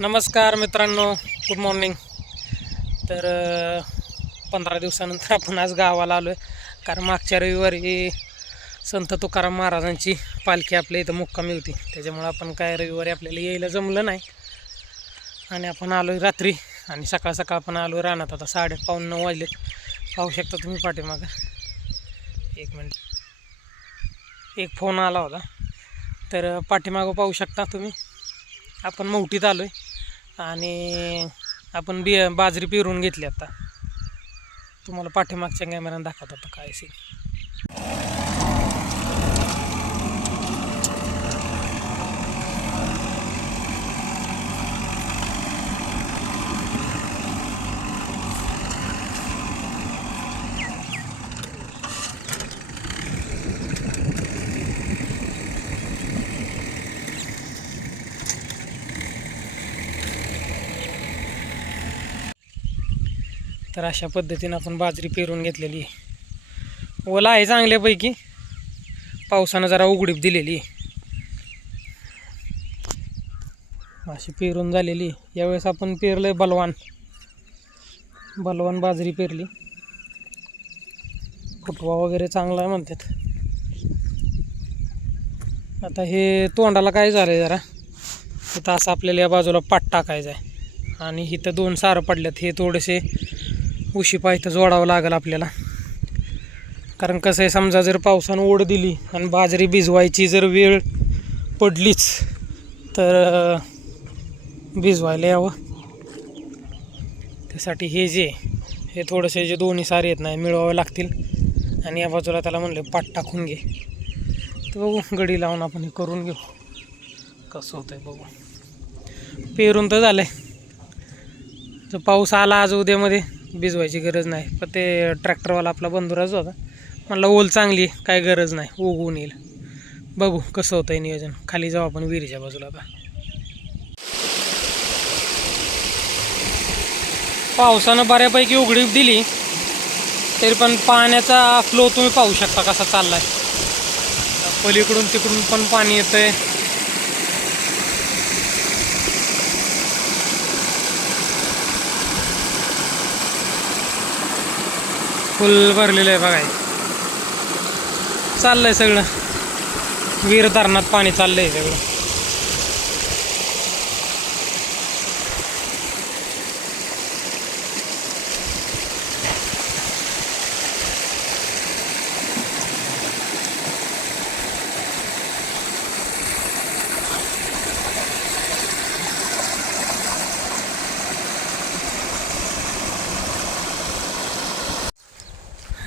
नमस्कार मित्रांनो good morning तर पंधरा दिवसानंतर आपण आज गावाला आलो आहे कारण मागच्या रविवारी संत तुकाराम महाराजांची पालखी आपल्या इथं मुक्कामी होती. त्याच्यामुळं आपण काय रविवारी आपल्याला यायला जमलं नाही. आणि आपण आलो आहे रात्री. आणि सकाळ सकाळ आपण आलो रानात. आता साडे पाऊन नऊ वाजले पाहू शकता तुम्ही पाठीमागं. एक मिनिट. एक फोन आला होता. तर पाठीमागं पाहू शकता तुम्ही. आपण मौटीत आलो आहे आणि आपण बी बाजरी पेरून घेतली आता. तुम्हाला पाठीमागच्या कॅमेऱ्यानं दाखवत आता काय सीन तर अशा पद्धतीनं आपण बाजरी पेरून घेतलेली आहे. ओला आहे चांगल्यापैकी. पावसानं जरा उघडीप दिलेली अशी पेरून झालेली यावेळेस आपण पेरलं आहे बलवान. बलवान बाजरी पेरली. फुटवा वगैरे चांगला आहे म्हणतात. आता हे तोंडाला काय झालं आहे जरा? इथं असं आपल्याला या बाजूला पाट टाकायचा आहे आणि इथं दोन सारं पडल्यात. हे थोडेसे उशी पायथं जोडावं लागेल आपल्याला. कारण कसं आहे समजा जर पावसानं ओढ दिली आणि बाजरी भिजवायची जर वेळ पडलीच तर भिजवायला यावं. त्यासाठी हे जे हे थोडेसे जे दोन्ही सारे येत नाही मिळवावे लागतील. आणि या बाजूला त्याला म्हणलं पाट टाकून घे. तर बघू गडी लावून आपण हे करून घेऊ. कसं होतं आहे बघू. पेरून तर झालं आहे जर पाऊस आला आज उद्यामध्ये भिजवायची गरज नाही. पण ते ट्रॅक्टरवाला आपला बंधुराच होता. म्हटलं ओल चांगली काय गरज नाही उगवून येईल. बघू कसं होतं आहे नियोजन. खाली जाऊ आपण विहिरीच्या बाजूला आता. पावसानं बऱ्यापैकी उघडीप दिली. तरी पण पाण्याचा फ्लो तुम्ही पाहू शकता कसा चाललाय. पलीकडून तिकडून पण पाणी येतंय. फुल भरलेलं आहे बघाय चाललंय सगळं. वीर धरणात पाणी चाललंय सगळं.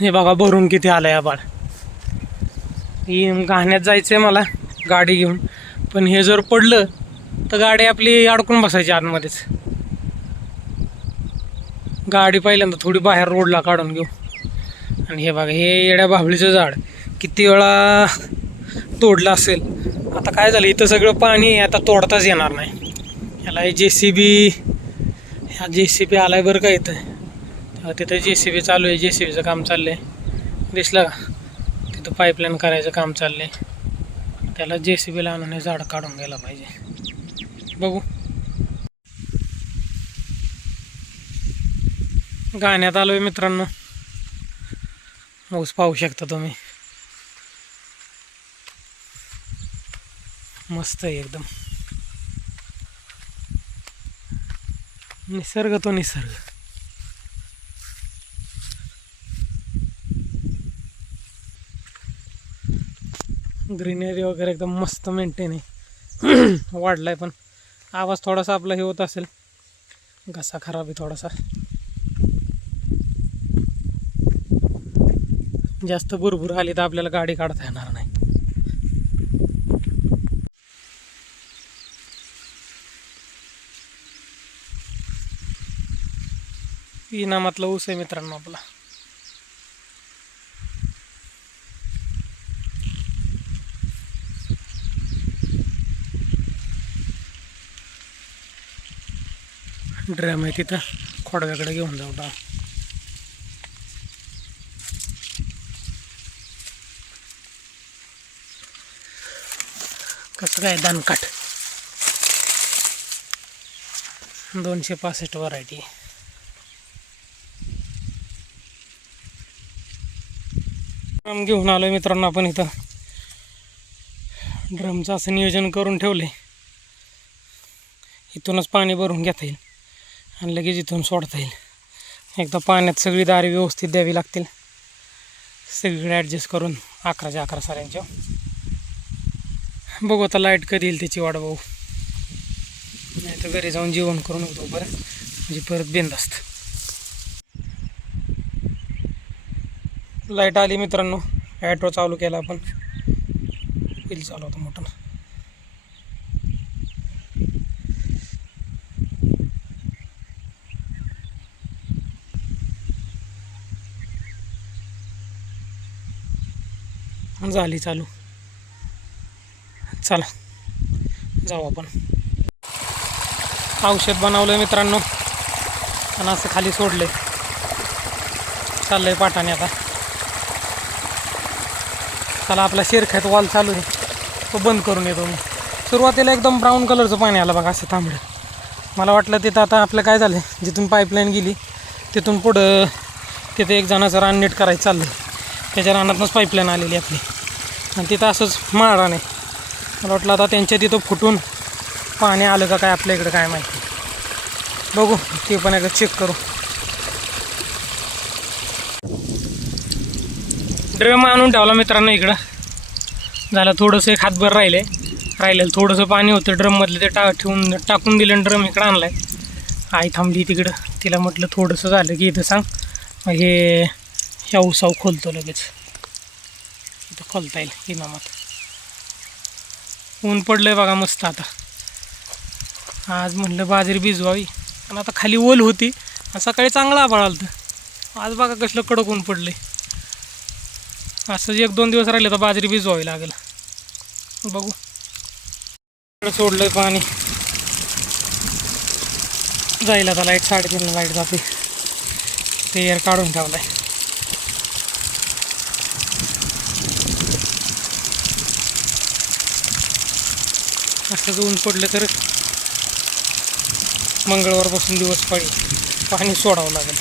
हे बघा भरून किती आलंय आबाळ ही घाण्यात आहे मला गाडी घेऊन. पण हे जर पडलं तर गाडी आपली अडकून बसायची आतमध्येच. गाडी पहिल्यांदा थोडी बाहेर रोडला काढून घेऊ. आणि हे बघा हे येड्या बाभळीचं झाड. किती वेळा तोडलं असेल. आता काय झालं इथं सगळं पाणी आता तोडताच येणार नाही. याला जे सी बी ह्या जे सी बी आलाय बरं का इथं. तिथं जे सी बी चालू आहे जे सी बीचं काम चाललं आहे दिसलं का? तिथं पाईपलाईन करायचं काम चाललं आहे त्याला जे सी बीला आणून हे झाड काढून घ्यायला पाहिजे. बघू. गाण्यात आलो आहे मित्रांनो. ऊस पाहू शकता तुम्ही. मस्त आहे एकदम. निसर्ग तो निसर्ग. ग्रीनरी वगैरे एकदम मस्त मेंटेन आहे. वाढला आहे पण. आवाज थोडासा आपला हे होत असेल. घसा खराब आहे थोडासा. जास्त भुरभुर आली तर आपल्याला गाडी काढता येणार नाही. इनामातला ऊस आहे मित्रांनो आपला. ड्रम आहे तिथं. खोडव्याकडे घेऊन जाऊ डाव. कसं काय दानकाठ? दोनशे पासष्ट व्हरायटी ड्रम घेऊन आलो आहे मित्रांनो आपण इथं. ड्रमचं असं नियोजन करून ठेवलं आहे इथूनच पाणी भरून घेता येईल. आणि लगेच इथून सोडता येईल. एकदा पाण्यात सगळी दारे व्यवस्थित द्यावी लागतील. सगळीकडे ॲडजस्ट करून अकराच्या अकरा साऱ्यांच्या. बघू आता लाइट कधी येईल त्याची वाट भाऊ नाही तर घरी जाऊन जेवण करून होतो बरं. म्हणजे परत बिंदास्त लाइट आली मित्रांनो. ॲटो चालू केला आपण. बिल चालू होतं मोठं. झाली चालू. चला जाऊ आपण. औषध बनवलं मित्रांनो. आणि असं खाली सोडलं चाललंय पाटाने आता. चला आपला शेरख्यात वॉल चालू आहे. तो बंद करून येतो मी. सुरुवातीला एकदम ब्राऊन कलरचं पाणी आलं बघा असं तांबडं मला वाटलं तिथं आता आपलं काय झालं जिथून पाईपलाईन गेली तिथून पुढं तिथे एक जणाचं रान नीट करायचं चाललं त्याच्या रानातूनच पाईपलाईन आलेली आपली. आणि तिथं असंच माळाने नाही मला वाटलं आता त्यांच्या तिथं फुटून पाणी आलं का काय आपल्या इकडं काय माहिती. बघू ते पण एकदा चेक करू. ड्रम आणून ठेवला मित्रांनो इकडं. झालं थोडंसं एक हातभर राहिले. राहिलेलं थोडंसं पाणी होतं ड्रममधलं ते टा ठेवून टाकून दिलं ड्रम इकडं आणलाय. आई थांबली तिकडं. तिला म्हटलं थोडंसं झालं की इथं सांग. हे ह्या उसाव खोलतो लगेच. इथं खोलता येईल इमामात ऊन पडलंय बघा मस्त आता. आज म्हटलं बाजरी भिजवावी. आणि आता खाली ओल होती. सकाळी चांगला आभाळ आलं आज बघा कसलं कडक ऊन पडलंय. असं एक दोन दिवस राहिले तर बाजरी भिजवावी लागेल. बघू. सोडलंय पाणी. जाईल आता लाइट साडेतीन लाइट जाते. ते एअर काढून ठेवलाय. असंच ऊन पडलं तर मंगळवारपासून दिवस पाळी पाणी सोडावं लागेल.